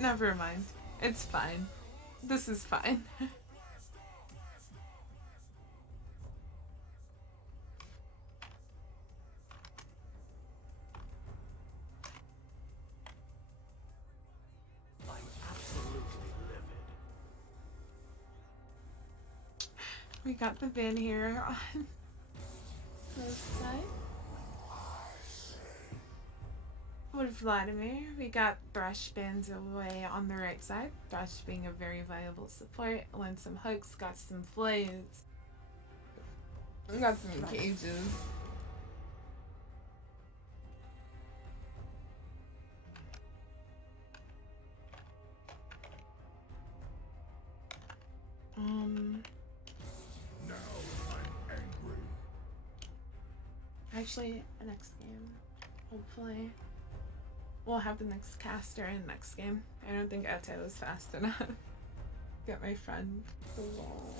Never mind. It's fine. This is fine. I'm absolutely livid. We got the bin here on this side. With Vladimir, we got Thresh bins away on the right side. Thresh being a very viable support. Lent some hooks, got some flays. We got some cages. Um, Now I'm angry. actually, next game, hopefully, we'll have the next caster in next game. I don't think Ete was fast enough. Get my friend the wall.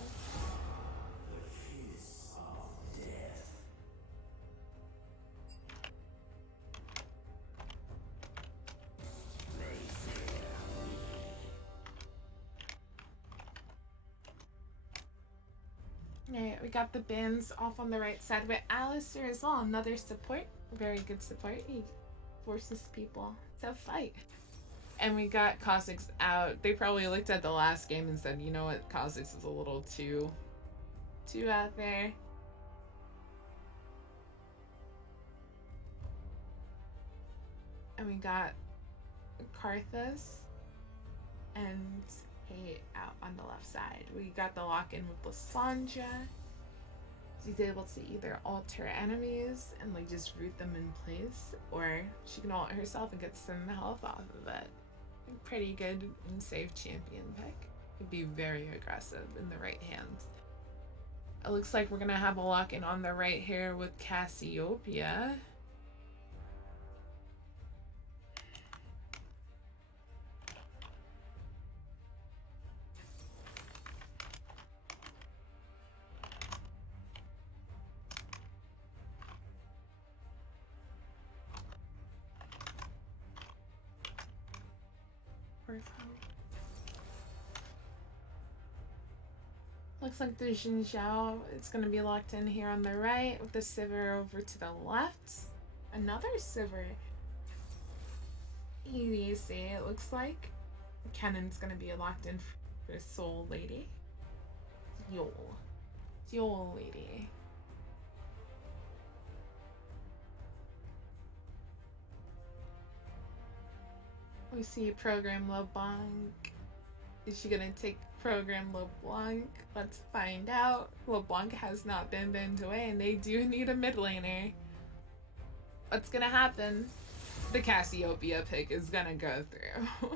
Alright, we got the bins off on the right side with Alistair as well. Another support. Very good support. He forces people to fight. And we got Kha'Zix out. They probably looked at the last game and said, you know what, Kha'Zix is a little too out there. And we got Karthus and Kate out on the left side. We got the lock in with Lysandra. She's able to either alter enemies and like just root them in place, or she can alt herself and get some health off of it. Pretty good and safe champion pick. Could be very aggressive in the right hands. It looks like we're gonna have a lock in on the right here with Cassiopeia. Looks like the Xin Zhao is going to be locked in here on the right with the Sivir over to the left. Another Sivir EDC, it looks like. Kennen's going to be locked in for Soul Lady. Yol. Yol Lady. We see Program LeBlanc. Is she gonna take Program LeBlanc? Let's find out. LeBlanc has not been banned away, and they do need a mid laner. What's gonna happen? The Cassiopeia pick is gonna go through.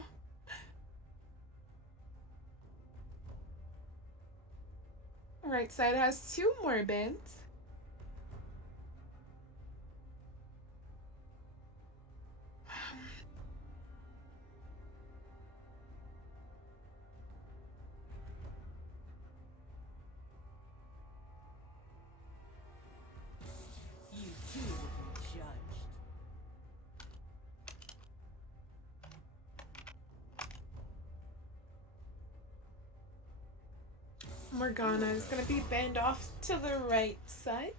Right side has two more bins. You too will be judged. Morgana is gonna be banned off to the right side.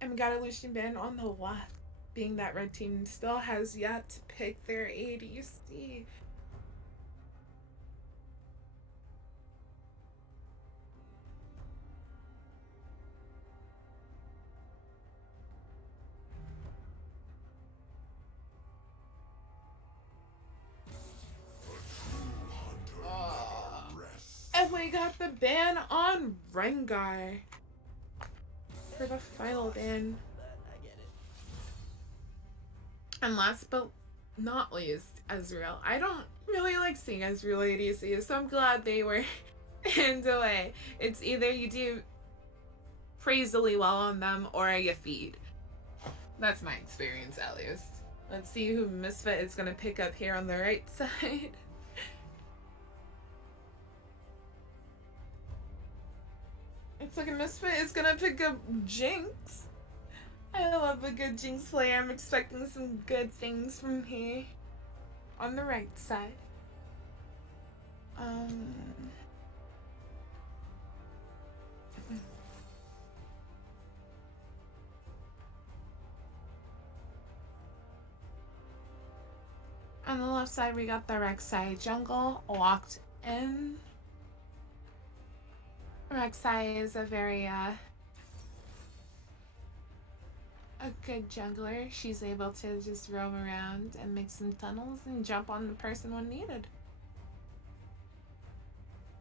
And we got a Lucian ban on the left, being that red team still has yet to pick their ADC. And we got the ban on Rengar for the final ban. I get it. And last but not least, Ezreal. I don't really like seeing Ezreal ADC, so I'm glad they were in the way. It's either you do crazily well on them or you feed. That's my experience, at least. Let's see who Misfit is gonna pick up here on the right side. It's like a Misfit is gonna pick up Jinx. I love a good Jinx player. I'm expecting some good things from here. on the right side. On the left side, we got the Rek'Sai jungle locked in. Rek'Sai is a very a good jungler. She's able to just roam around and make some tunnels and jump on the person when needed.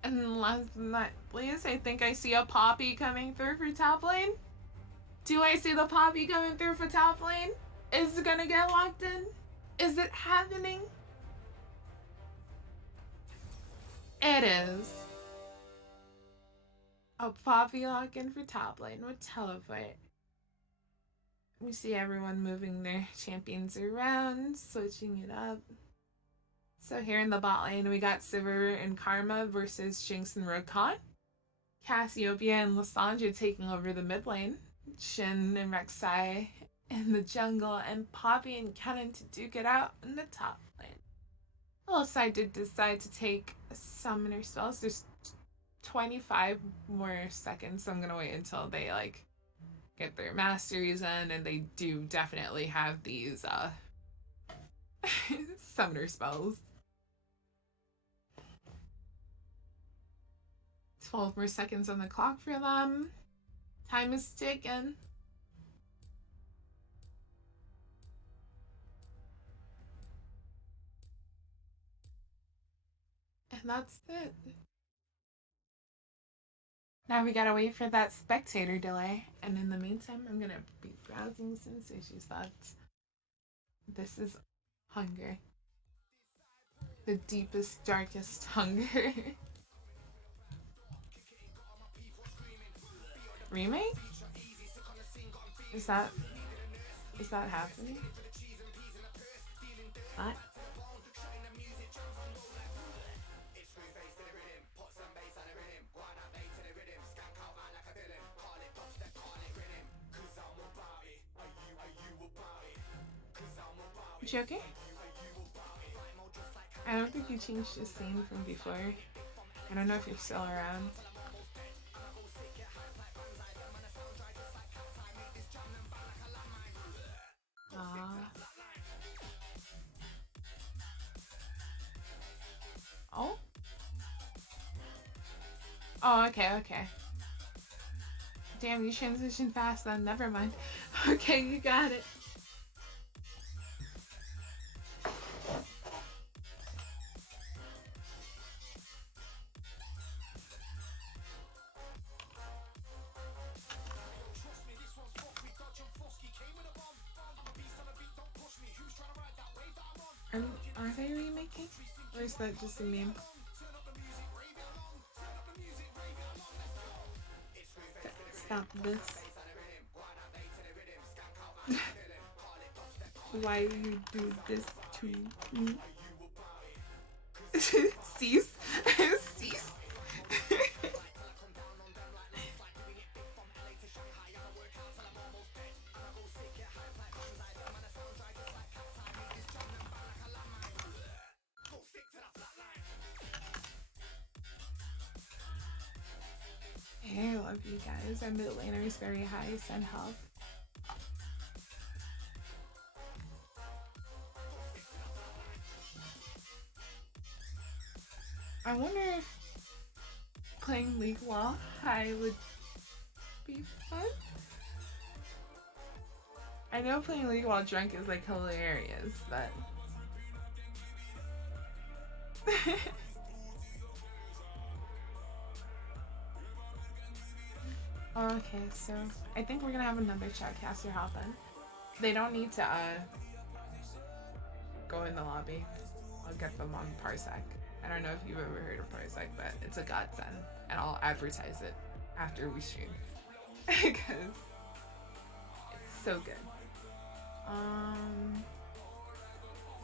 And last but not least, I think I see a Poppy coming through for top lane. Do I see the Poppy coming through for top lane? Is it gonna get locked in? Is it happening? It is. A Poppy lock in for top lane with teleport. We see everyone moving their champions around, switching it up. So here in the bot lane, we got Sivir and Karma versus Jinx and Rakan. Cassiopeia and Lysandra taking over the mid lane. Shin and Rek'Sai in the jungle, and Poppy and Kennen to duke it out in the top lane. Lysai did decide to take summoner spells. There's 25 more seconds, so I'm gonna wait until they like get their masteries in, and they do definitely have these summoner spells. 12 more seconds on the clock for them. Time is ticking. And that's it. Now we gotta wait for that spectator delay. And in the meantime, I'm gonna be browsing some sushi spots. This is hunger. The deepest, darkest hunger. Remake? Is that happening? What? You okay? I don't think you changed the scene from before. I don't know if you're still around. Oh? Oh, okay. Damn, you transitioned fast then. Never mind. Okay, you got it. Are they remaking? Or is that just a meme? Stop this. Why do you do this to me? Cease. Cease. Hey, I love you guys. Our mid laner is very high. Send help. I wonder if playing League while high would be fun. I know playing League while drunk is like hilarious, but okay, so I think we're gonna have another chatcaster hop in. They don't need to go in the lobby. I'll get them on Parsec. I don't know if you've ever heard of Parsec, but it's a godsend, and I'll advertise it after we stream because it's so good.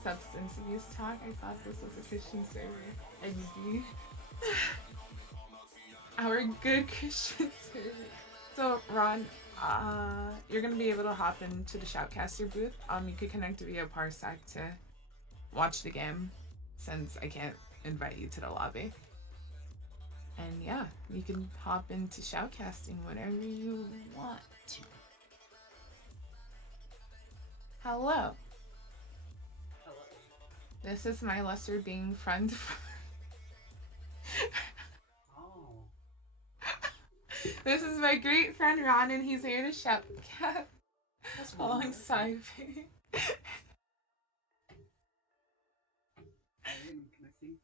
Substance abuse talk. I thought this was a Christian server. XD. Our good Christian server. So Ron, you're gonna be able to hop into the Shoutcaster booth. You could connect via Parsec to watch the game since I can't invite you to the lobby. And yeah, you can hop into shoutcasting whenever you want to. Hello. Hello. This is my lesser being friend. Oh. This is my great friend Ron, and he's here to shoutcast That's alongside me. Alright, I'm connecting.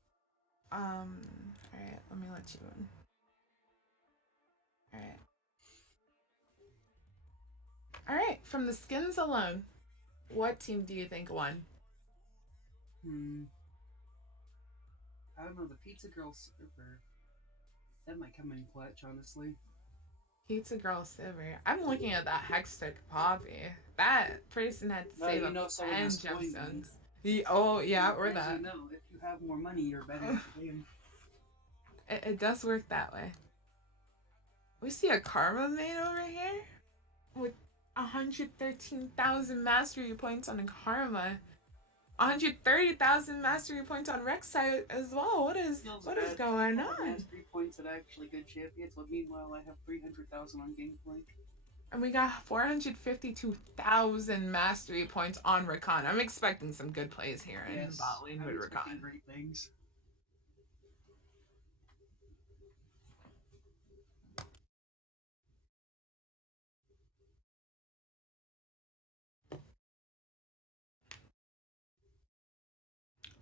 Alright, let me let you in. Alright. Alright, from the skins alone, what team do you think won? I don't know, the Pizza Girl server. That might come in clutch, honestly. Pizza Girl Silver. I'm looking at that Hextech Poppy. That person had to Well, save you up know someone 10 has coins. gemstones. Oh, yeah, or that. You know, if you have more money, you're better at the game. It does work that way. We see a Karma main over here with 113,000 mastery points on a Karma. 130,000 mastery points on Rek'Sai as well. What is going on? 3 points at actually good champions, but meanwhile I have 300,000 on Gangplank. And we got 452,000 mastery points on Rakan. I'm expecting some good plays here in the bot lane with Rakan. Great things.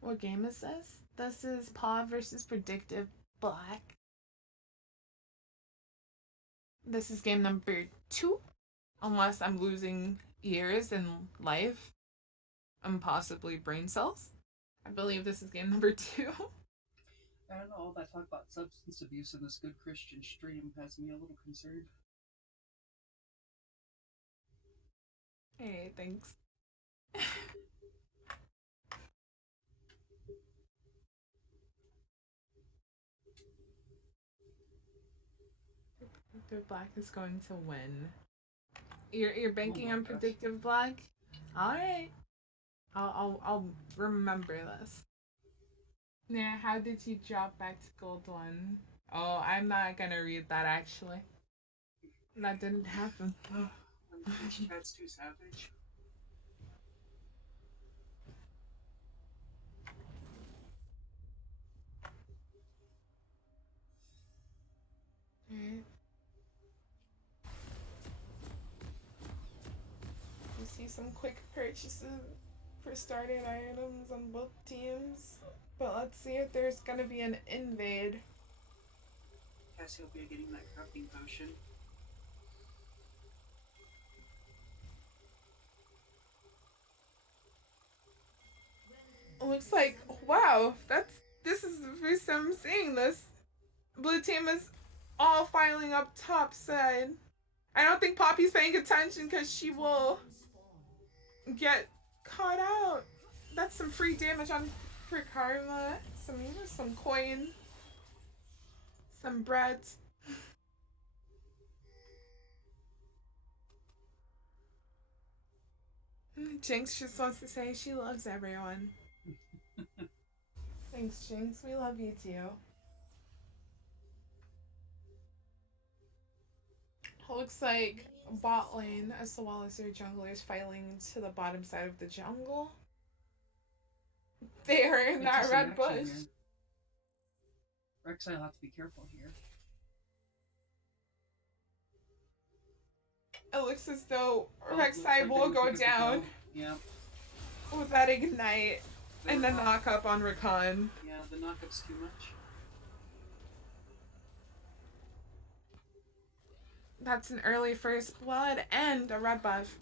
What game is this? This is PAW versus Predictive Black. This is game number 2. Unless I'm losing years in life and possibly brain cells. I believe this is game number 2. I don't know, all that talk about substance abuse in this good Christian stream has me a little concerned. Hey, thanks. Predictive Black is going to win. You're banking on Predictive Black? Alright. I'll remember this. Nah, how did you drop back to gold 1? Oh, I'm not gonna read that actually. That didn't happen. That's too savage. Alright. You see some quick purchases for starting items on both teams. But let's see if there's gonna be an invade. Cassiopeia getting that corrupting potion. Looks like, wow, this is the first time I'm seeing this. Blue team is all filing up top side. I don't think Poppy's paying attention because she will get caught out. That's some free damage on for Karma. Some coin. Some breads. Jinx just wants to say she loves everyone. Thanks, Jinx. We love you too. Looks like bot lane, as well as their junglers, filing to the bottom side of the jungle. They are in that red bush. Rek'Sai will have to be careful here. It looks as though Rek'Sai will go down. Yeah. With that ignite and the knock up on Rakan. Yeah, the knock up's too much. That's an early first blood and a red buff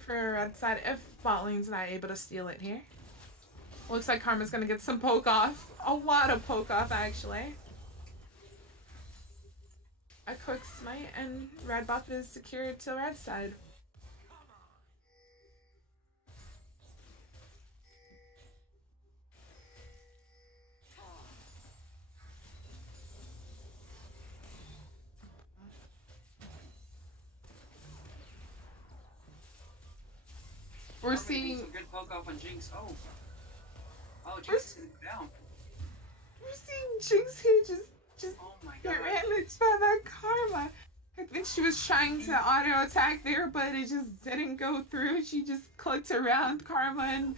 for red side if bot lane's not able to steal it here. Looks like Karma's gonna get some poke off. A lot of poke off actually. A quick smite and red buff is secured to red side. We're seeing some good poke off on Jinx. Oh. Oh, Jinx is gonna go down. We're seeing Jinx here just Oh my get god. ramaged by that karma. I think she was trying to auto attack there, but it just didn't go through. She just clicked around karma and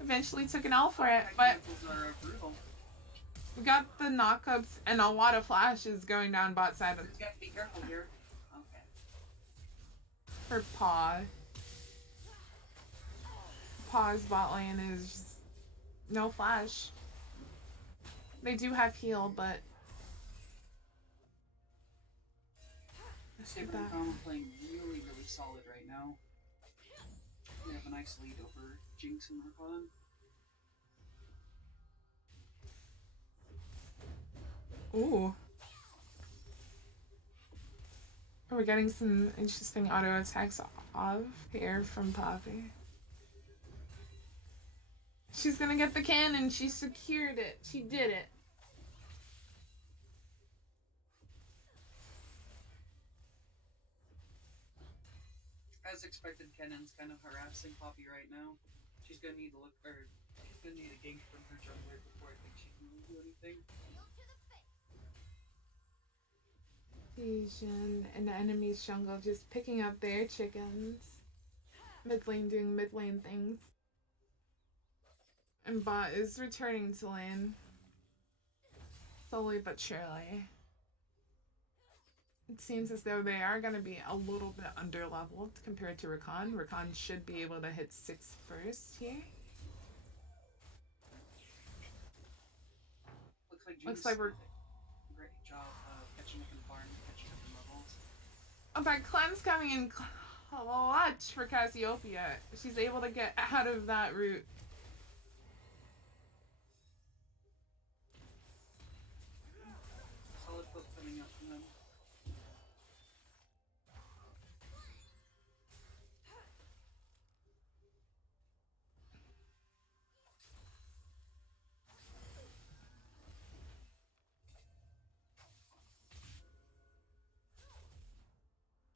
eventually took an L for it. But Cancels are brutal. we got the knockups and a lot of flashes going down bot side You have to be careful here. Okay. for PAW. PAW's bot lane is just no flash. They do have heal, but Saber and Palm are playing really, really solid right now. We have a nice lead over Jinx and Rakan. ooh. We're getting some interesting auto attacks off here from Poppy. She's gonna get the cannon. She secured it. She did it. As expected, Kennen's kind of harassing Poppy right now. She's gonna need to look, or she's gonna need a gank from her jungler before I think she can really do anything. Asian and the enemy's jungle just picking up their chickens. Mid lane doing mid lane things. And bot is returning to lane. Slowly but surely. It seems as though they are going to be a little bit under leveled compared to Rakan. Rakan should be able to hit 6 first here. Looks like we're great job catching up in farm, catching up in levels. Oh, but Clem's coming in clutch for Cassiopeia. She's able to get out of that route. Solid poke coming up from them.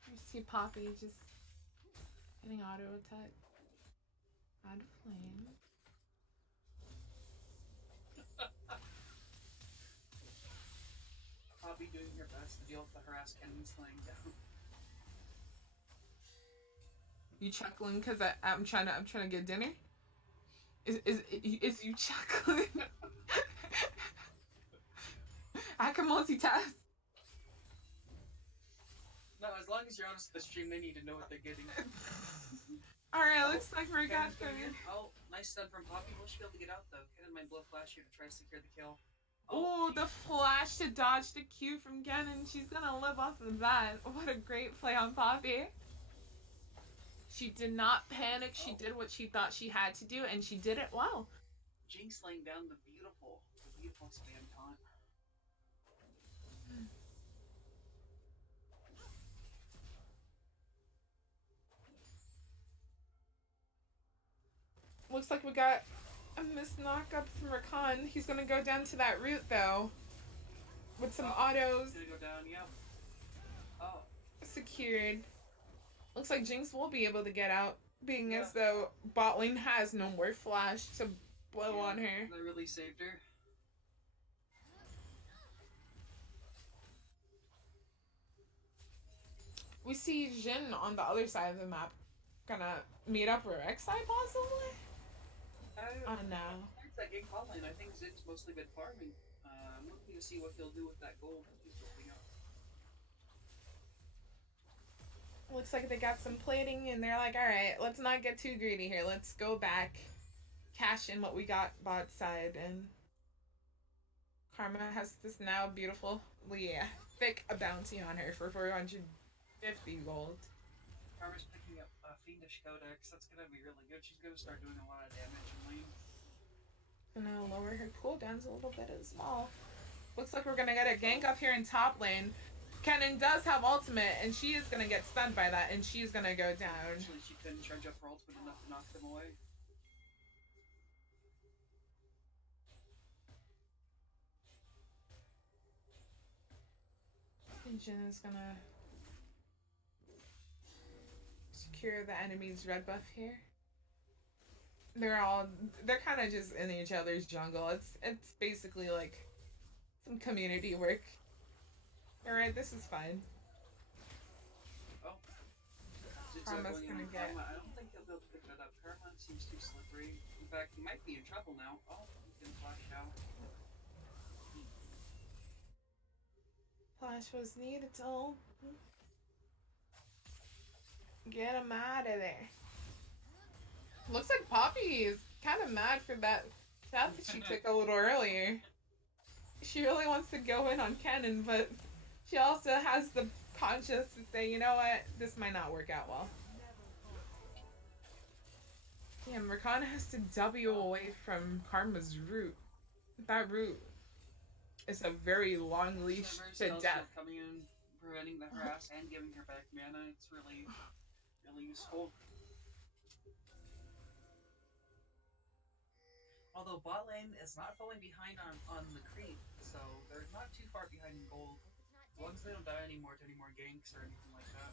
You see Poppy just getting auto attack out of flame. Poppy doing her best to deal with the harassed Kennen's laying down. You chuckling because I'm trying to get dinner? Is you chuckling? I can multitask. No, as long as you're honest with the stream, they need to know what they're getting. Alright, looks like we're got Kennen's coming in. Oh, nice stun from Poppy. Will she be able to get out though? Kennen might blow flash here to try to secure the kill. Oh, the flash to dodge the Q from Kennen. She's gonna live off of that. What a great play on Poppy. She did not panic. She did what she thought she had to do, and she did it well. Jinx laying down the beautiful spam taunt. Looks like we got a missed knockup from Rakan. He's gonna go down to that route though. With some autos. He's gonna go down, yep. Oh. Secured. Looks like Jinx will be able to get out, being as though bot lane has no more flash to blow on her. That really saved her. We see Jin on the other side of the map. Gonna meet up with Rek'Sai possibly? Oh no. It's that game bot lane. I think Zin's mostly been farming. I'm looking to see what he'll do with that gold he's building up. Looks like they got some plating and they're like, alright, let's not get too greedy here. Let's go back, cash in what we got bot side, and Karma has this now beautiful, thick a bounty on her for 450 gold. Karma's picking up Fiendish Codex. That's gonna be really good. She's gonna start doing a lot of damage in lane. Gonna lower her cooldowns a little bit as well. Looks like we're gonna get a gank up here in top lane. Kennen does have ultimate, and she is gonna get stunned by that, and she's gonna go down. Actually, she couldn't charge up her ultimate enough to knock them away. And Jin is gonna secure the enemy's red buff here. they're kind of just in each other's jungle. It's basically like some community work. All right, this is fine. Oh, it's Karma's going in gonna on get. Karma. I don't think he'll be able to pick that up. Karma seems too slippery. In fact, he might be in trouble now. Oh, he can flash out. Flash was needed to get him out of there. Looks like Poppy is kind of mad for that path that she took a little earlier. She really wants to go in on Kennen, but she also has the conscience to say, you know what, this might not work out well. Damn, Rakan has to W away from Karma's root. That root is a very long leash to death. Coming in, preventing the harass and giving her back mana. It's really, really useful. Although bot lane is not falling behind on the creep, so they're not too far behind in gold. As long as they don't die anymore to any more ganks or anything like that.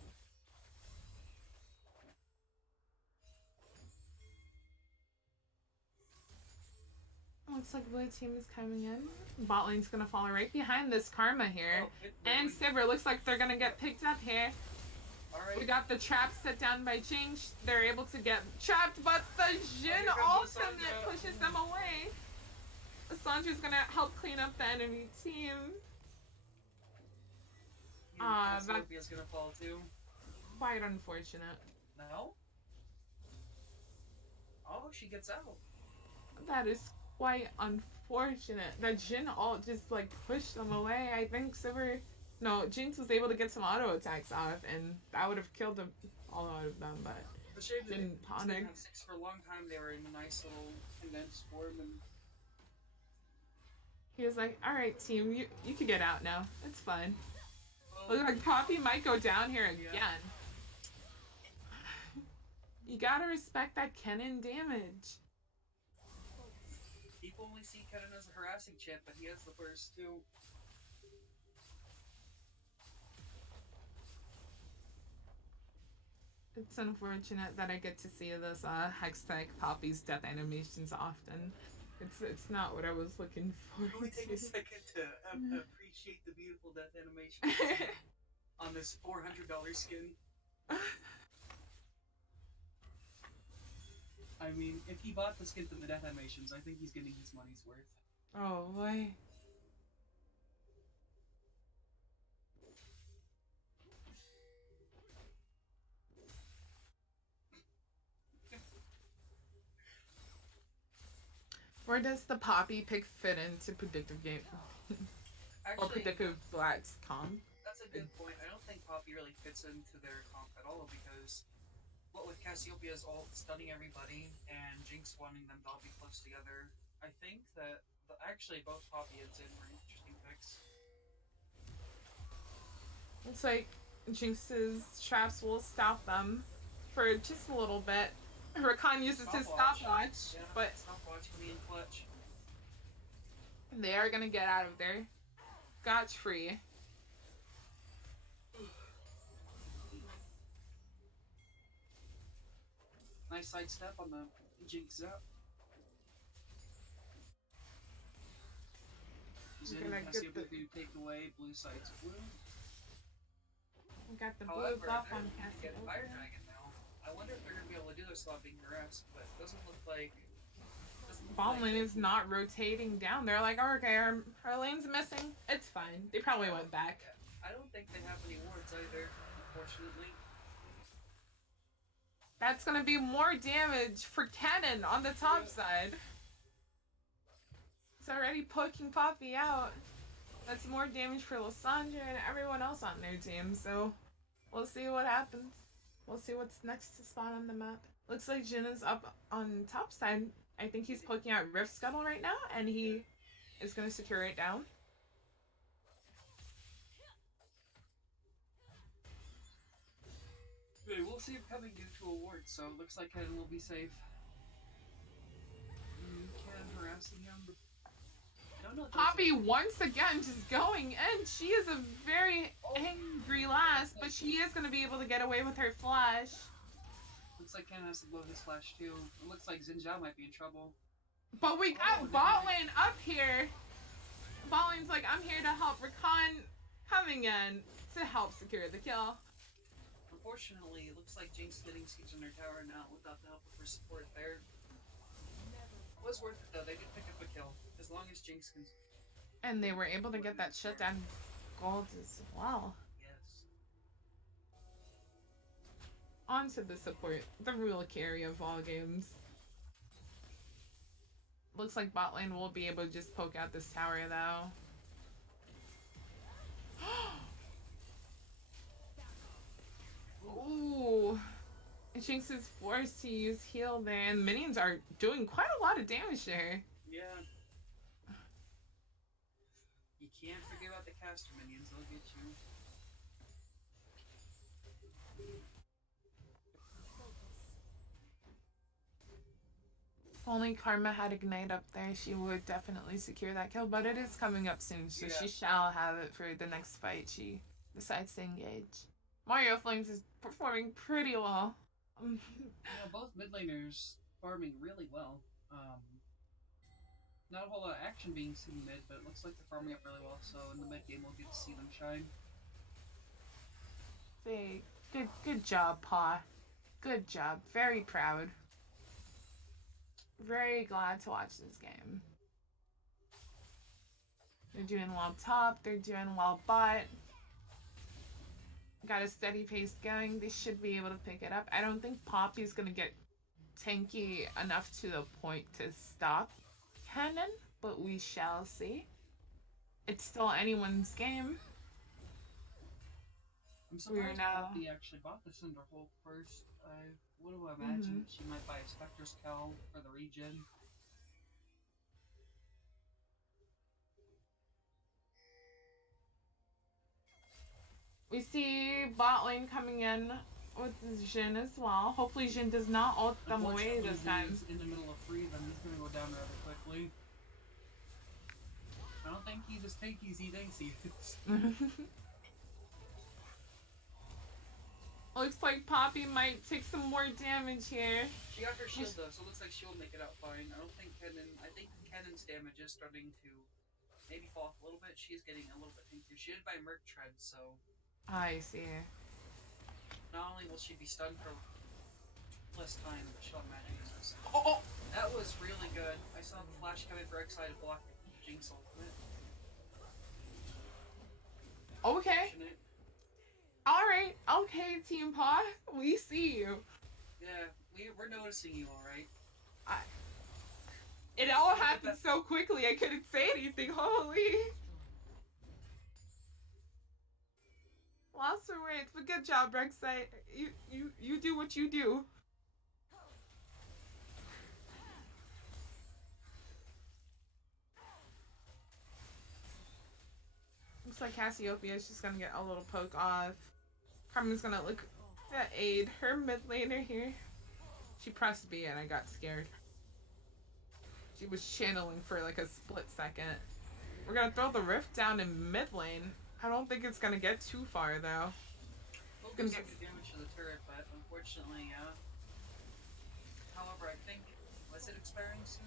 Looks like blue team is coming in. Bot lane's gonna fall right behind this Karma here. Oh, and Sivir looks like they're gonna get picked up here. Alright. We got the trap set down by Jinx. They're able to get trapped, but the Jhin ultimate pushes them away. Sandra's gonna help clean up the enemy team. That's gonna fall too. Quite unfortunate. No? Oh, she gets out. That is quite unfortunate. That Jhin ult just like pushed them away. I think Sivir. No, Jinx was able to get some auto attacks off, and that would have killed them all out of them, but the shame didn't panic. For a long time, they were in a nice little condensed form, and he was like, "All right, team, you can get out now. It's fine." Well, look like Poppy might go down here again. Yeah. You gotta respect that Kennen damage. People only see Kennen as a harassing chip, but he has the burst too. It's unfortunate that I get to see this Hextech Poppy's death animations often. It's not what I was looking for. Can we take a second to appreciate the beautiful death animation on this $400 skin? I mean, if he bought the skin from the death animations, I think he's getting his money's worth. Oh boy. Where does the Poppy pick fit into predictive game? Actually, or predictive Black's comp? That's a good point. I don't think Poppy really fits into their comp at all because what with Cassiopeia's ult stunning everybody and Jinx wanting them to all be close together, I think that actually both Poppy and Zin were interesting picks. It's like Jinx's traps will stop them for just a little bit. Rakan uses his stopwatch, but stopwatch can be in clutch. They are gonna get out of there. Scotch free. Nice sidestep on the Jinx up. Zin and Cassiopeia do take away blue side's blue. We got the blue However, buff on get Cassiopeia. Fire Dragon now. I wonder if they're gonna be able to do this without being harassed, but it doesn't look like. Ball lane is not rotating down. They're like, oh, okay, our lane's missing. It's fine. They probably went back. I don't think they have any wards either, unfortunately. That's gonna be more damage for Kennen on the top side. He's already poking Poppy out. That's more damage for Lysandra and everyone else on their team, so we'll see what happens. We'll see what's next to spawn on the map. Looks like Jhin is up on top side. I think he's poking out Rift Scuttle right now, and he is going to secure it down. Okay, we'll see him coming due to a ward, so it looks like Kennen will be safe. Kennen harassing him, but I don't know. Poppy once again just going in. She is a very angry lass, but she is going to be able to get away with her flash. looks like Ken has to blow his flash too. It looks like Xinjiao might be in trouble. But we got bot lane up here. Bot lane's like, I'm here to help Rakan, coming in to help secure the kill. Unfortunately, it looks like Jinx getting siege on their tower now without the help of her support there. It was worth it though, they did pick up a kill. As long as Jinx can... And they were able to get that shutdown gold as well. Yes. On to the support, the real carry of all games. Looks like bot lane will be able to just poke out this tower though. Ooh. Jinx is forced to use heal there, and minions are doing quite a lot of damage there. Yeah. You can't forget about the caster minions, they'll get you. If only Karma had Ignite up there, she would definitely secure that kill, but it is coming up soon, so she shall have it for the next fight she decides to engage. Mario Flames is performing pretty well. Yeah, both mid laners farming really well. Not a whole lot of action being seen mid, but it looks like they're farming up really well, so in the mid game we'll get to see them shine. Hey, good job, PAW. Good job. Very proud. Very glad to watch this game. They're doing well top, they're doing well bot. Got a steady pace going. They should be able to pick it up. I don't think Poppy's gonna get tanky enough to the point to stop Cannon, but we shall see. It's still anyone's game. I'm surprised Poppy actually bought the Cinderhulk first. I would have imagined she might buy a Spectre's Cal for the regen. We see bot lane coming in with Jhin as well. Hopefully Jhin does not ult them away this time. He's in the middle of freeze and he's gonna go down rather quickly. I don't think he's as tanky as he thinks he is. Looks like Poppy might take some more damage here. She got her shield though, so it looks like she'll make it out fine. I think Cannon's damage is starting to maybe fall off a little bit. She is getting a little bit tankier. She did buy Merc Tread, so... I see. Not only will she be stunned for less time, but she'll have magic resist. Oh! That was really good. I saw the flash coming for X-Side to block Jinx ultimate. Okay. Alright, okay, Team PAW, we see you. Yeah, we're noticing you, alright? It all happened so quickly, I couldn't say anything, holy. Lost for words, but good job, Rek'Sai. You do what you do. Looks like Cassiopeia is just gonna get a little poke off. Carmen's gonna look to aid her mid laner here. She pressed B and I got scared. She was channeling for like a split second. We're gonna throw the rift down in mid lane. I don't think it's gonna get too far though. It's gonna get damage to the turret, but unfortunately, however, I think, was it expiring soon?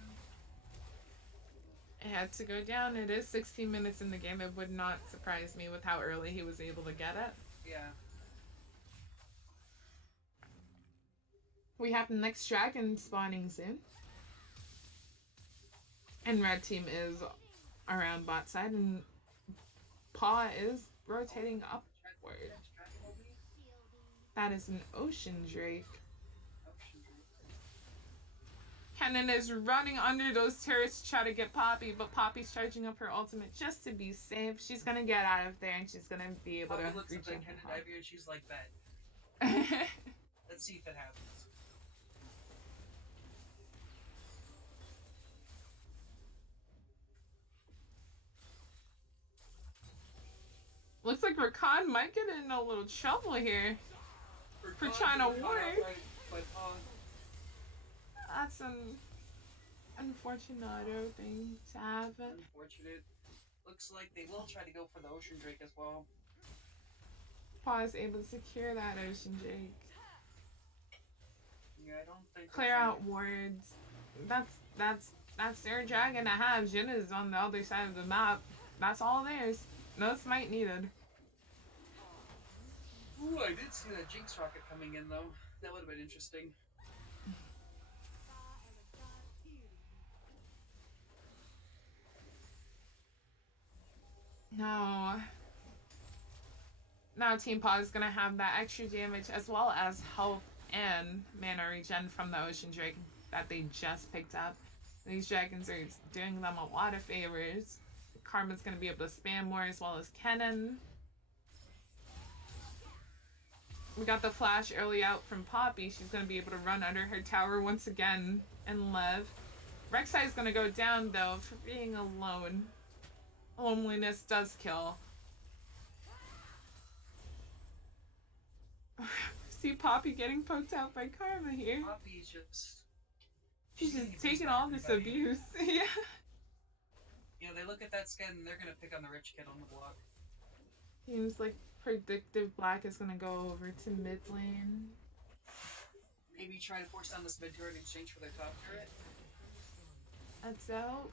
It had to go down. It is 16 minutes in the game. It would not surprise me with how early he was able to get it. Yeah. We have the next dragon spawning soon. And red team is around bot side, and PAW is rotating upward. That is an ocean drake. Cannon is running under those turrets to try to get Poppy, but Poppy's charging up her ultimate just to be safe. She's gonna get out of there and she's gonna be able Poppy to looks reach like in. Cannon dive here and she's like, bet. Let's see if it happens. Looks like Rakan might get in a little trouble here for trying to ward. That's an unfortunate thing to happen. Unfortunate. Looks like they will try to go for the Ocean Drake as well. PAW is able to secure that Ocean Drake. Yeah, I don't think Clear out wards. That's their dragon to have. Jin is on the other side of the map. That's all theirs. No smite needed. Ooh, I did see that Jinx rocket coming in though. That would have been interesting. No. Now Team PAW is gonna have that extra damage as well as health and mana regen from the Ocean Drake that they just picked up. These dragons are doing them a lot of favors. Karma's gonna be able to spam more as well as Kennen. We got the flash early out from Poppy. She's gonna be able to run under her tower once again and live. Rek'Sai is gonna go down though for being alone. Loneliness does kill. See Poppy getting poked out by Karma here. Poppy's just... She's just taking all this abuse. Yeah. You know, they look at that skin and they're gonna pick on the rich kid on the block. Seems like Predictive Black is gonna go over to mid lane. Maybe try to force down this mid turret in exchange for their top turret. That's out.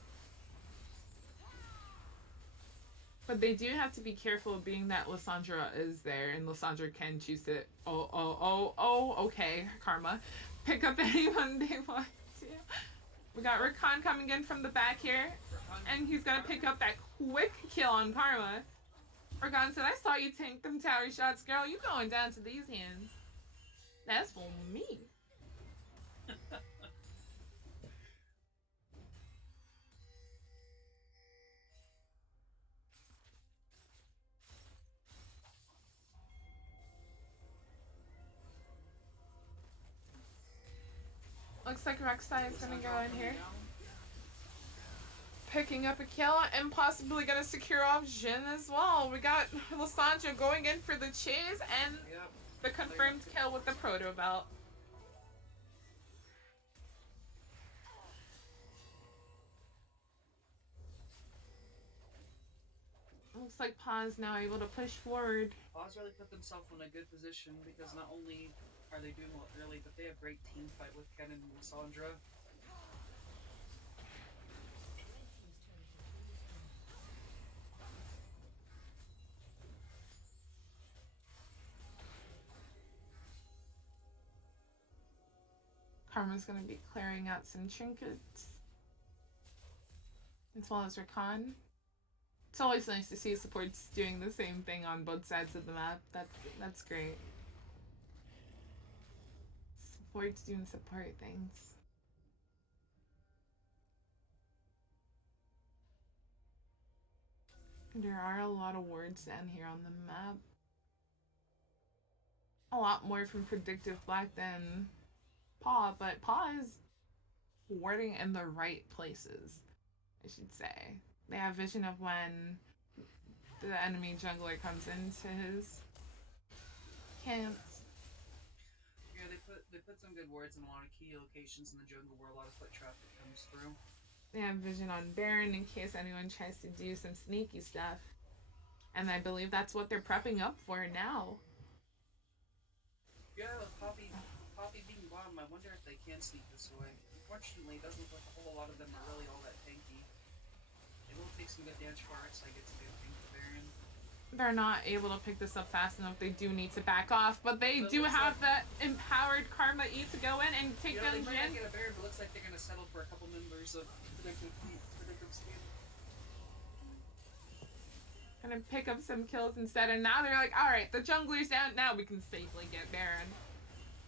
But they do have to be careful being that Lissandra is there and Lissandra can choose to okay, Karma. Pick up anyone they want to. We got Rakan coming in from the back here. And he's gonna pick up that quick kill on Karma. Rakan said, I saw you tank them tower shots, girl. You going down to these hands. That's for me. Looks like Rek'Sai is gonna go in here. Picking up a kill and possibly gonna secure off Jhin as well. We got Lissandra going in for the chase and the confirmed kill with the Proto Belt. Looks like PAW is now able to push forward. PAW's really put themselves in a good position because not only are they doing well early, but they have great team fight with Kennen and Lissandra. Karma's gonna be clearing out some trinkets. As well as Rakan. It's always nice to see supports doing the same thing on both sides of the map. That's great. Supports doing support things. There are a lot of wards down here on the map. A lot more from Predictive Black than PAW, but PAW is warding in the right places, I should say. They have vision of when the enemy jungler comes into his camps. Yeah, they put some good wards in a lot of key locations in the jungle where a lot of foot traffic comes through. They have vision on Baron in case anyone tries to do some sneaky stuff. And I believe that's what they're prepping up for now. Yeah, with Poppy being bottom, I wonder if they can sneak this away. Unfortunately, it doesn't look like a whole lot of them are really all that tanky. It will take some good damage for Rek'Sai gets to tank the Baron. They're not able to pick this up fast enough. They do need to back off, but they do have that empowered Karma E to go in and take them in. They might not get a Baron, but looks like they're gonna settle for a couple members of Predictive Speed. Gonna pick up some kills instead, and now they're like, alright, the jungler's down, now we can safely get Baron.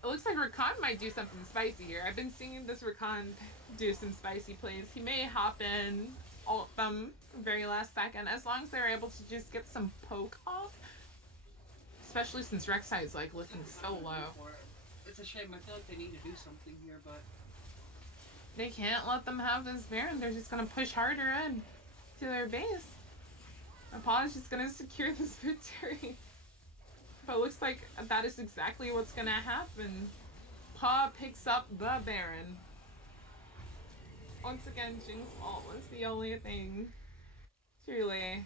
It looks like Rakan might do something spicy here. I've been seeing this Rakan do some spicy plays. He may hop in, ult them very last second, as long as they're able to just get some poke off. Especially since Rek'Sai is like looking so low. It's a shame, I feel like they need to do something here, but... They can't let them have this Baron, they're just gonna push harder in to their base. PAW is just gonna secure this victory. But it looks like that is exactly what's gonna happen. PAW picks up the Baron. Once again, Jinx ult was the only thing to really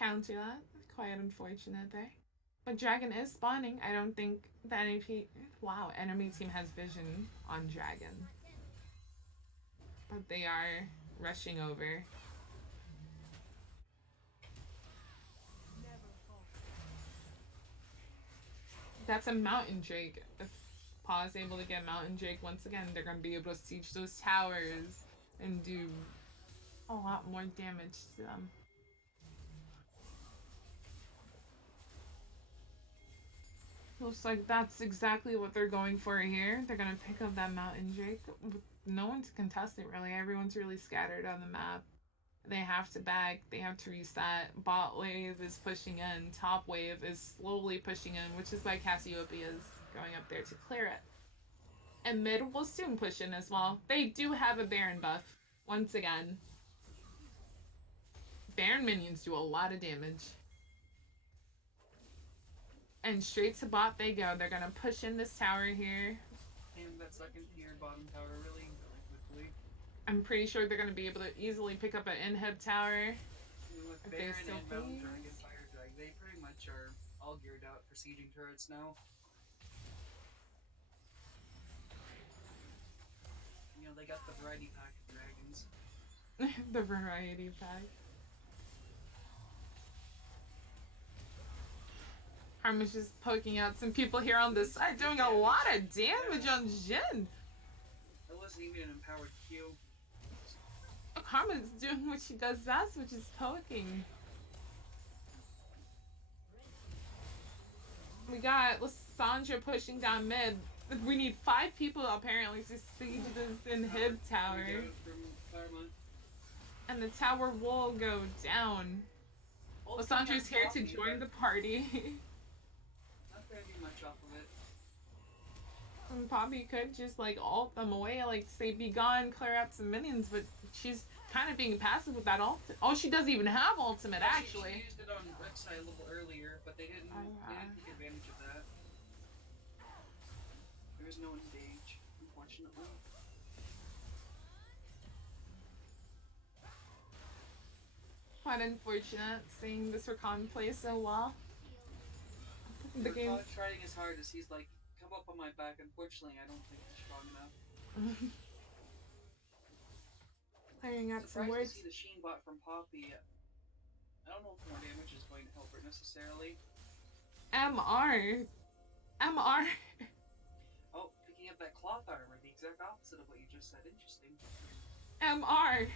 counter that. Quite unfortunate there. But dragon is spawning. I don't think the enemy. Wow, enemy team has vision on dragon, but they are rushing over. That's a mountain drake. If PAW is able to get mountain drake once again, they're gonna be able to siege those towers and do a lot more damage to them. Looks like that's exactly what they're going for here. They're gonna pick up that mountain drake with no one to contest it really. Everyone's really scattered on the map. They have to back, they have to reset. Bot wave is pushing in, top wave is slowly pushing in, which is why Cassiopeia is going up there to clear it. And mid will soon push in as well. They do have a Baron buff, once again. Baron minions do a lot of damage. And straight to bot they go. They're gonna push in this tower here. And that second tier bottom tower really, really quickly. I'm pretty sure they're gonna be able to easily pick up an inhib tower. And with Baron and Mountain Dragon, Fire Dragon, they pretty much are all geared out for sieging turrets now. You know, they got the variety pack of dragons. The variety pack. Karma's just poking out some people here on this side, doing a lot of damage on Jhin. That wasn't even an empowered Q. Karma's doing what she does best, which is poking. We got Lysandra pushing down mid. We need 5 people apparently to siege this inhib tower. And the tower will go down. Lysandra's here to join the party. Not gonna be much off of it. And Poppy could just like ult them away, like say be gone, clear out some minions, but she's kind of being passive with that ult. Oh, she doesn't even have ultimate actually. She used it on Rek'Sai a little earlier, but they didn't take advantage of that. There was no engage, unfortunately. Quite unfortunate seeing this Rakan play so well. The game's trying as hard as he's like, come up on my back. Unfortunately, I don't think he's strong enough. Clearing out some words. words. To see the Sheen bot from Poppy. I don't know if more damage is going to help her necessarily. MR. MR. Oh, picking up that cloth armor, the exact opposite of what you just said. Interesting. MR.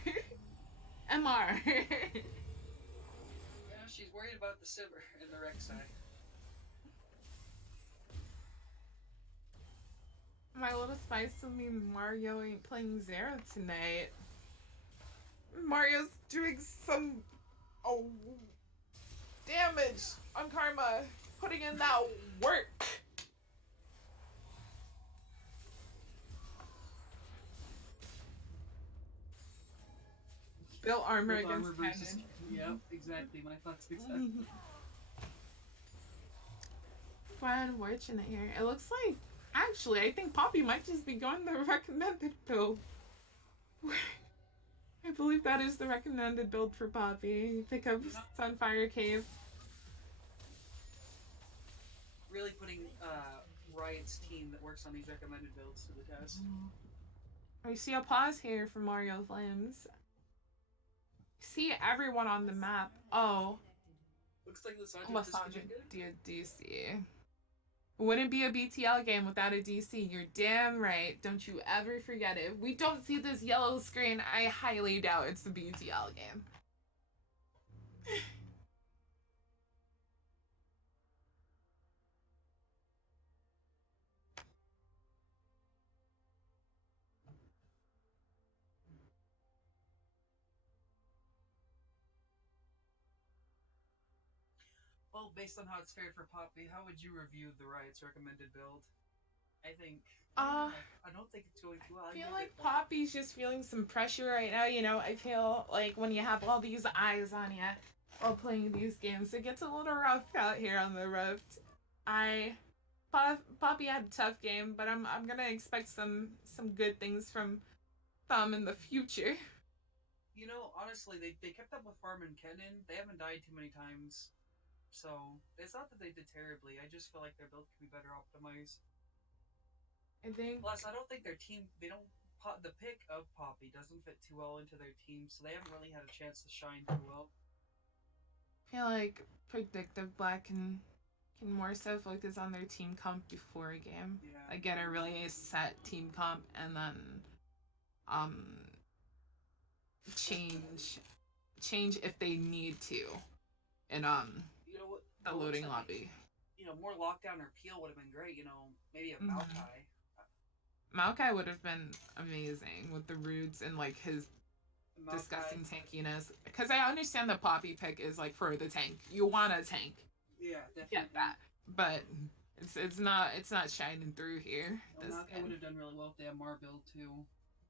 MR. Yeah, she's worried about the Sivir and the Rek'Sai. My little spice told me Mario ain't playing Zero tonight. Mario's doing some damage on Karma, putting in that work. Built armor against versus. Yep, exactly. My thoughts exactly. Quite unfortunate here. It looks like, actually, I think Poppy might just be going the recommended build. I believe that is the recommended build for Poppy. Pick up Sunfire Cave. Really putting Riot's team that works on these recommended builds to the test. We see a pause here for Mario Flames. See everyone on the map. Oh. Looks like Lysandra DC. Wouldn't be a BTL game without a DC. You're damn right. Don't you ever forget it. If we don't see this yellow screen, I highly doubt it's the BTL game. Well, based on how it's fared for Poppy, how would you review the Riot's recommended build? I think I don't think it's going too well. I feel like Poppy's just feeling some pressure right now. You know, I feel like when you have all these eyes on you while playing these games, it gets a little rough out here on the Rift. Poppy had a tough game, but I'm gonna expect some good things from them in the future. You know, honestly, they kept up with Farm and Kennen. They haven't died too many times. So it's not that they did terribly. I just feel like their build could be better optimized. I think Plus, I don't think their team. They don't. The pick of Poppy doesn't fit too well into their team, so they haven't really had a chance to shine too well. I feel like Predictive Black can more so focus on their team comp before a game. Yeah. Like get a really set team comp and then um change change if they need to in You know what? the What looks loading like lobby. more lockdown or peel would have been great. Maybe a Mm-hmm. Maokai. Maokai would have been amazing with the roots and like his A Maokai. disgusting tankiness. Because I understand the Poppy pick is like for the tank. You want a tank, Yeah, get definitely. that, but it's not shining through here. This Maokai would skin. have done really well with the MR build too.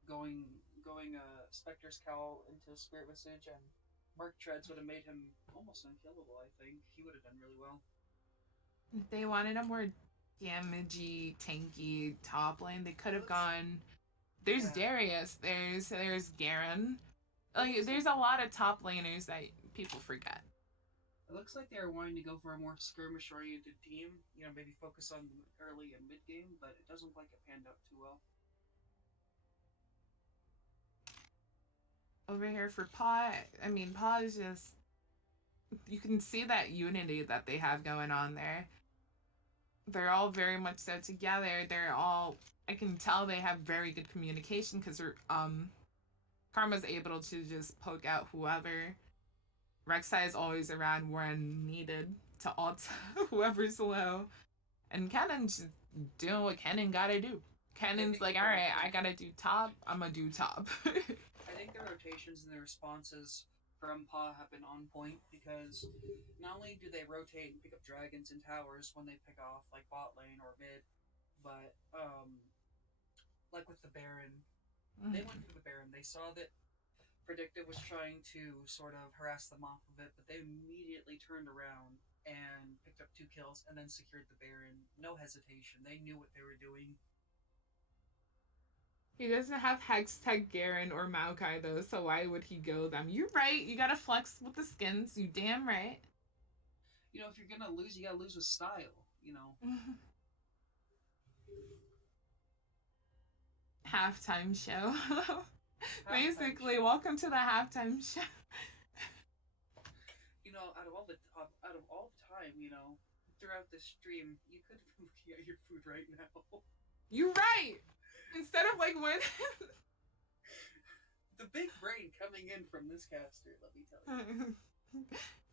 Going going Spectre's Cowl into Spirit Visage and Mark Treads would have made him almost unkillable. I think he would have done really well. If they wanted a more damagey, tanky top lane, they could have gone. There's Yeah. Darius. There's Garen. It Like looks like there's a lot of top laners that people forget. it looks like they were wanting to go for a more skirmish oriented team. Maybe focus on early and mid game, but it doesn't look like it panned out too well. Over here for PAW, I mean PAW is just you can see that unity that they have going on there. They're all very much so together. They're all I can tell they have very good communication because Karma's able to just poke out whoever. Rek'Sai is always around when needed to ult whoever's low. And Cannon's just doing what Cannon gotta do. I Cannon's think like, alright, I gotta do top, I'm gonna do top. I think the rotations and the responses from PA have been on point because not only do they rotate and pick up dragons and towers when they pick off like bot lane or mid, but like with the Baron, they went for the Baron. They saw that Predictive was trying to sort of harass them off of it, but they immediately turned around and picked up 2 kills and then secured the Baron. No hesitation. They knew what they were doing. He doesn't have Hextech, Garen, or Maokai though, so why would he go them? You're right, you gotta flex with the skins, you damn right. If you're gonna lose, you gotta lose with style. Halftime show. Halftime Basically, show. welcome to the halftime show. Out of all the time, throughout this stream, you could get your food right now. You're right! Instead of like when The big brain coming in from this caster, let me tell you.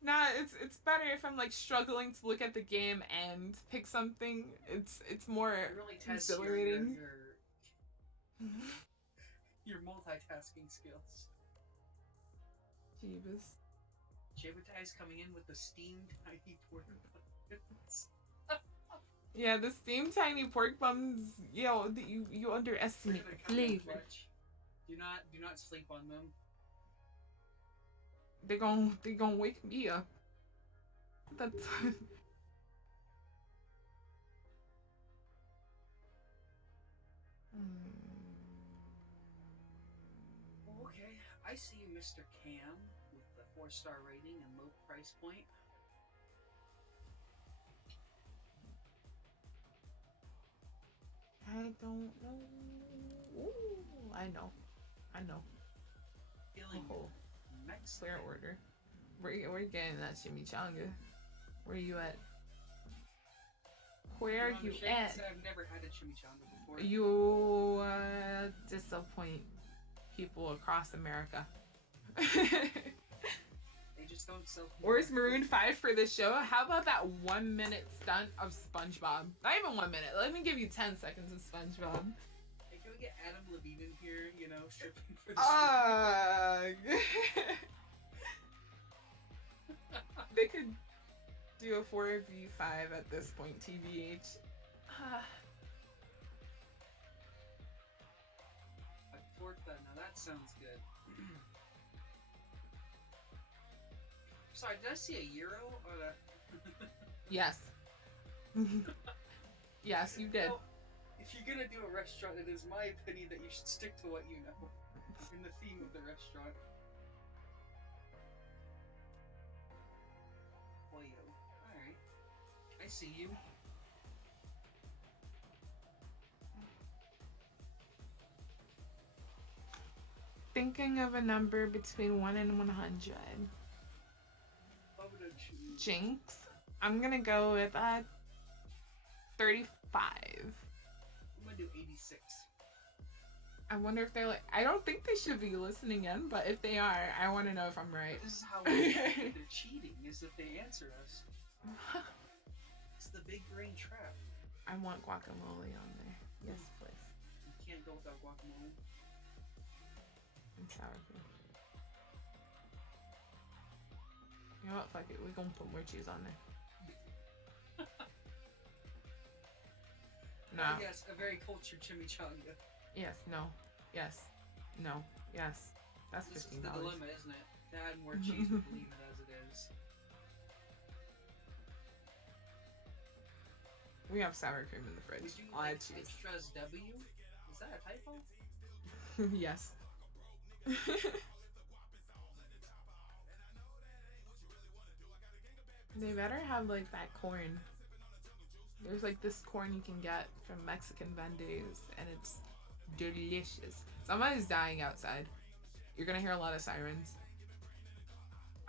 nah, it's better if I'm like struggling to look at the game and pick something. It's more It really tests exhilarating. your multitasking skills. Jeebus. Jabutai's coming in with the steamed tiny pork buns. Yeah, the steamed tiny pork buns. Yo, you underestimate the flavor. Do not sleep on them. They gon' wake me up. That's. Okay, I see you, Mr. Cam, with the 4-star rating and low price point. I don't know. Ooh, I know. Feeling Oh, Mexican. clear order. We're getting that chimichanga. Where you at? Where you at? I've never had a chimichanga before. You disappoint people across America. They just don't sell. Where's Maroon 5 for this show? How about that 1 minute stunt of SpongeBob? Not even 1 minute. Let me give you 10 seconds of SpongeBob. Hey, can we get Adam Levine in here, stripping for the They could do a 4v5 at this point, TBH. I torque that. Now that sounds good. Sorry, did I see a euro on a? Yes. Yes, you did. If you're gonna do a restaurant, it is my opinion that you should stick to what you know in the theme of the restaurant. Pollo. I see you. Thinking of a number between 1 and 100. I'm gonna choose. Jinx. I'm gonna go with 35. I'm gonna do 86. I wonder if they're like. I don't think they should be listening in, but if they are, I want to know if I'm right. This is how we know that they're cheating, is if they answer us. It's the big brain trap. I want guacamole on there. Yes, please. You can't go without guacamole. And sour cream. You know what? Fuck it. We're gonna put more cheese on there. No. Oh, yes, a very cultured chimichanga. Yes. No. Yes. No. Yes. That's This is $15. the dilemma, isn't it? To add more cheese or to leave it as it is. We have sour cream in the Would fridge. you I'll like add cheese. extras W? Is that a typo? Yes. They better have like that corn. There's like this corn you can get from Mexican vendors, and it's delicious. Somebody's dying outside. You're gonna hear a lot of sirens.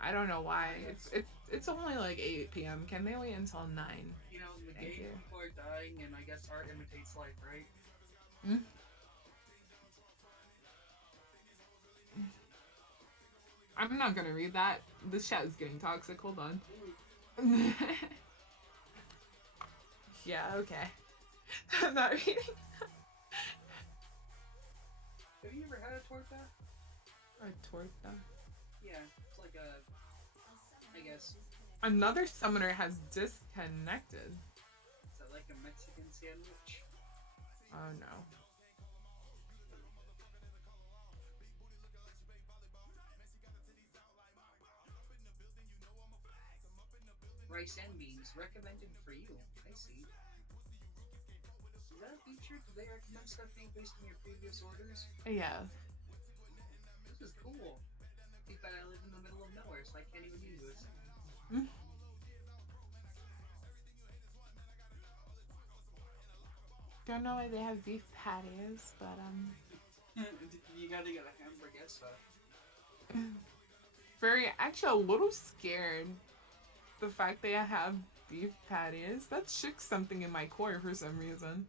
I don't know why. It's only like 8 p.m. Can they wait until 9? You know, the Thank gay you. people are dying, and I guess art imitates life, right? Hmm? I'm not gonna read that. This chat is getting toxic. Hold on. Yeah, okay. I'm not reading. Have you ever had a torta? A torta. Yeah, it's like a, I guess, Another summoner has disconnected. is that like a Mexican sandwich? Oh no. Rice and beans, recommended for you. I see. Is that a feature? Do they recommend stuff to you based on your previous orders? Yeah. This is cool. Too bad I live in the middle of nowhere, so I can't even use this. Don't know why they have beef patties, but You gotta get a hamburguesa. very actually a little scared. The fact they have beef patties, that shook something in my core for some reason.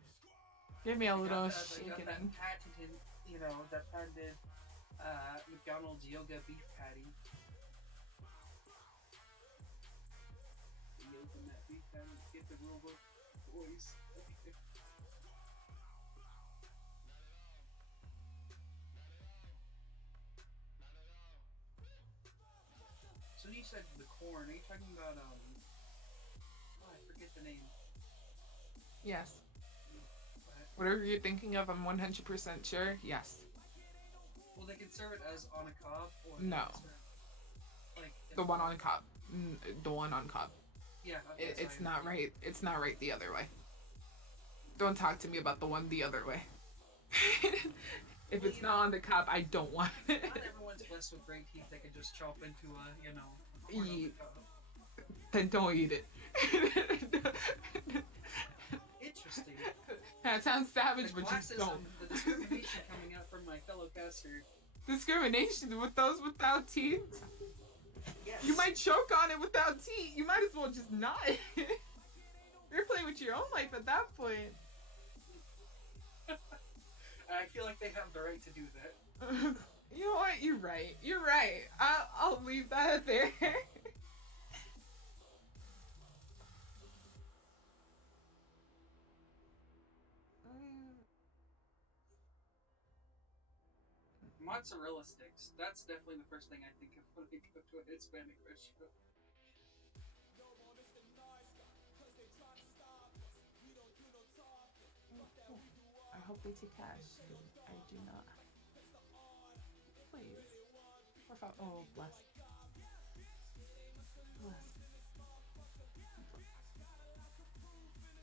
Give me a little I got that shaking. patented, that patented McDonald's yoga beef patty. You open that beef patty, get the robot voice. So when you said the corn, are you talking about oh, I forget the name. Yes. But, Whatever you're thinking of, I'm 100% sure. Yes. well, they can serve it as on a cob or No. like The one on Cobb. The one on Cobb. Yeah, okay, It's sorry. not right. It's not right the other way. Don't talk to me about the one the other way. If it's not on the Cobb, I don't want it. Not everyone's blessed with great teeth that can just chop into a, corn on the Ye- cob. Then don't eat it. Interesting. That sounds savage, The but just classism, don't. the discrimination coming out from my fellow caster. Discrimination with those without teeth. Yes. You might choke on it without teeth. You might as well just not. You're playing with your own life at that point. I feel like they have the right to do that. You know what? You're right. You're right. I'll leave that there. Mozzarella sticks. That's definitely the first thing I think of when I go to a Hispanic restaurant. I hope they take cash. I do not. Please. Oh, bless. Bless.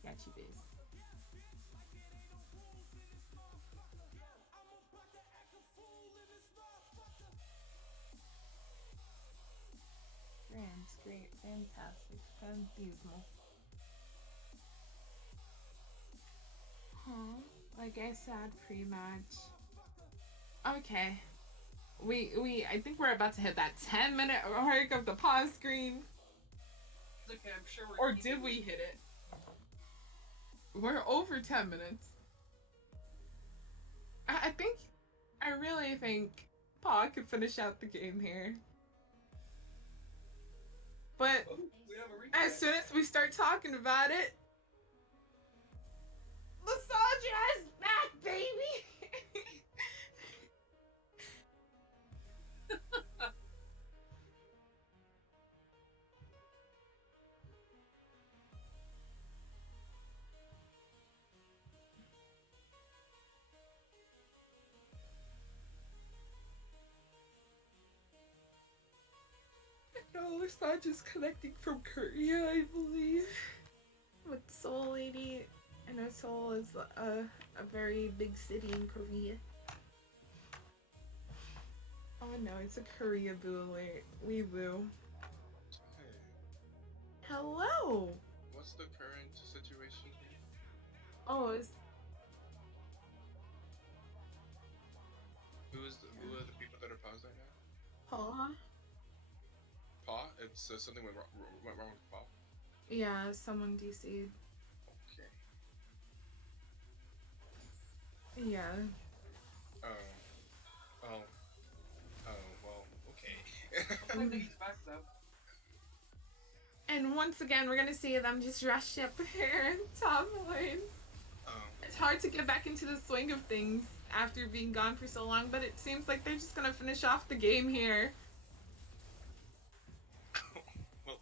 Catchy biz. Grand, great, fantastic, fantasmal. Huh? Like I said, pre-match. Okay. I think we're about to hit that 10-minute mark of the pause screen. It's okay, I'm sure we're Or keeping did we hit it? We're over 10 minutes. I think, I really think PAW could finish out the game here. But Oh, we have a recap. as soon as we start talking about it, Lysandra is back, baby! No, Lysandra's connecting from Korea, I believe. With Seoul Lady. I know Seoul is a very big city in Korea. Oh no, it's a Korea boo alert. We boo. Hey, Hello! what's the current situation here? Oh, it's Who are the people that are paused right now? Paw? Paw? It's something went wrong with Paw. Yeah, someone DC'd. Okay. Yeah. Oh. Oh. Oh. Well. Okay. I think he's back though. And once again, we're gonna see them just rush up here in top lane. It's hard to get back into the swing of things after being gone for so long, but it seems like they're just gonna finish off the game here. Well.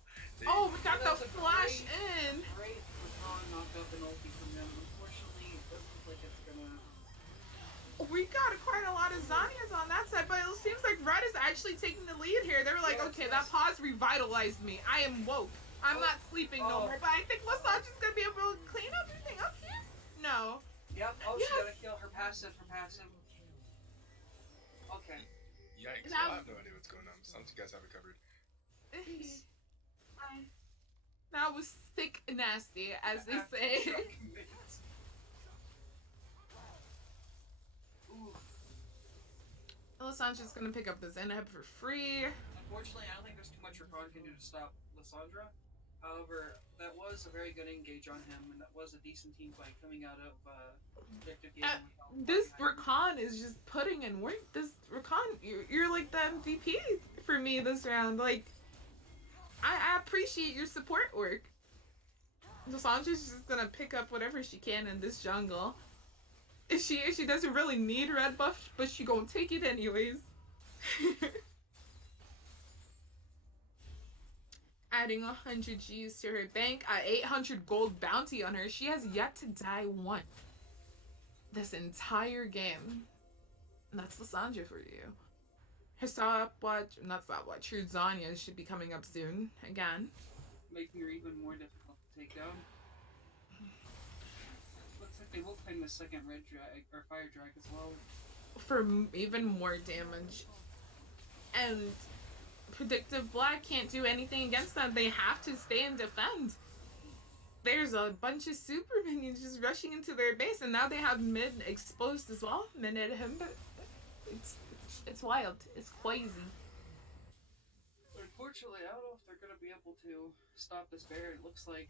Oh, we got the That's a flash great- in! Great Rakan knocked up an ulti from them. Unfortunately, it doesn't look like it's gonna. We got quite a lot of Zanyas on that side, but it seems like Red is actually taking the lead here. They were like, Yes, okay, yes. that pause revitalized me. I am woke. I'm not sleeping no Oh. more, but I think Lysandra's gonna be able to clean everything up here? No. Yep. Oh, Yes. she gotta kill her passive. Her passive. Okay. Yikes. Now- Well, I have no idea what's going on. Sounds you guys have it covered. That was sick nasty, as they say. Ooh. Lysandra's gonna pick up the Zenheb for free. Unfortunately, I don't think there's too much Rakan can do to stop Lysandra. However, that was a very good engage on him, and that was a decent team fight coming out of Predictive game. This Rakan is just putting in work. This Rakan, you're like the MVP for me this round. Like, I appreciate your support work. Lysandra's just gonna pick up whatever she can in this jungle. She doesn't really need red buff, but she gonna take it anyways. Adding 100 G's to her bank, 800 gold bounty on her. She has yet to die once this entire game. And that's Lysandra for you. Her stopwatch, not stopwatch, her Zanya should be coming up soon again. Making her even more difficult to take down. Looks like they will claim the second red drag or fire drag as well. For even more damage. And Predictive Black can't do anything against them. They have to stay and defend. There's a bunch of super minions just rushing into their base, and now they have mid exposed as well. Mid at him, but it's wild. It's crazy. Unfortunately, I don't know if they're gonna be able to stop this Baron. It looks like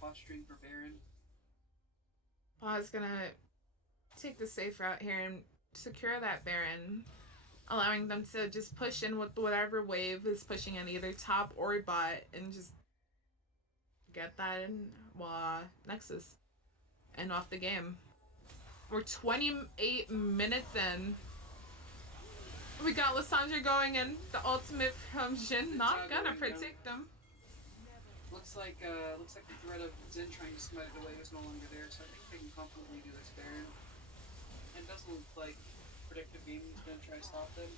posturing for Baron. Paw's gonna take the safe route here and secure that Baron, allowing them to just push in with whatever wave is pushing in, either top or bot, and just get that in Nexus and off the game. We're 28 minutes in. We got Lysandra going in, the ultimate from Jhin, not gonna protect them. Looks like the threat of Zen trying to smite it away is no longer there, so I think they can confidently do this Baron. And it doesn't look like Predictive Game is gonna try to stop them.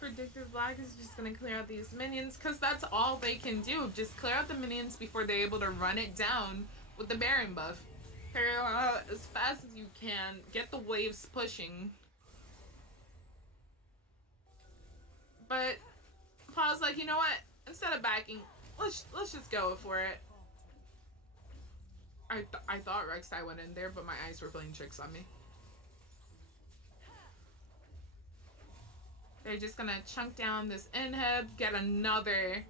Predictive Black is just gonna clear out these minions, because that's all they can do. Just clear out the minions before they're able to run it down with the Baron buff. Clear out as fast as you can, get the waves pushing. But Paul's like, you know what? Instead of backing, let's just go for it. I thought Rek'Sai went in there, but my eyes were playing tricks on me. They're just gonna chunk down this inhib, get another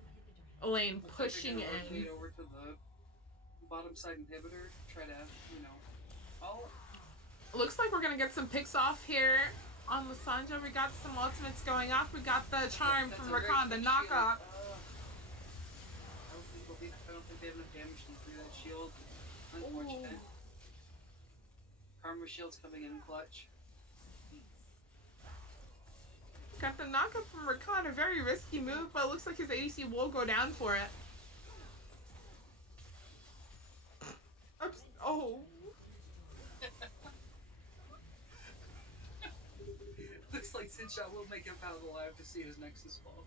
lane Looks like pushing they're gonna in. rotate over to the bottom side inhibitor to try to, oh, Looks like we're gonna get some picks off here on Lysandra. We got some ultimates going off. We got the charm from Rakan, the knockoff. I don't think they have enough damage to through that shield. Unfortunate. Ooh. Karma shield's coming in clutch. Got the knockup from Rakan, a very risky move, but it looks like his ADC will go down for it. Oops. Oh. Looks like Sinshot will make it out alive to see his Nexus fall.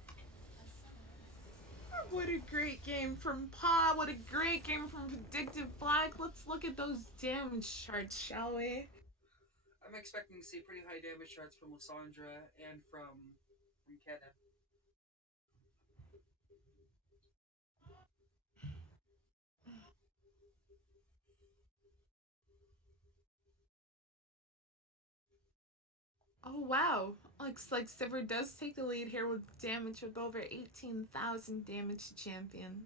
What a great game from PAW. What a great game from Predictive Flag. Let's look at those damage charts, shall we? I'm expecting to see pretty high damage charts from Lysandra and from Kenna. Oh wow. Looks like Sivir does take the lead here with damage with over 18,000 damage to champion.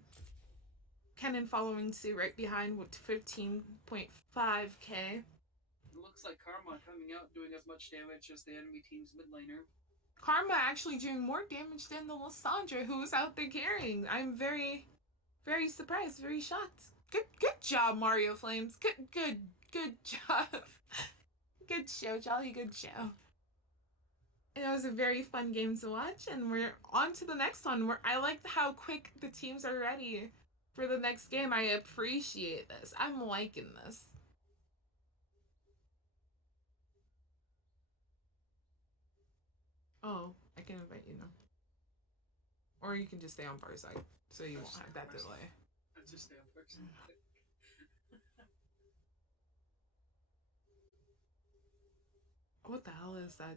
Kennen following suit right behind with 15.5k. It looks like Karma coming out doing as much damage as the enemy team's mid laner. Karma actually doing more damage than the Lysandra who was out there carrying. I'm very, very surprised, very shocked. Good job, Mario Flames. Good job. Good show, Jolly good show. It was a very fun game to watch, and we're on to the next one. Where I like how quick the teams are ready for the next game. I appreciate this. I'm liking this. Oh, I can invite you now. Or you can just stay on bar side, so you won't have that delay. That's just damn person. What the hell is that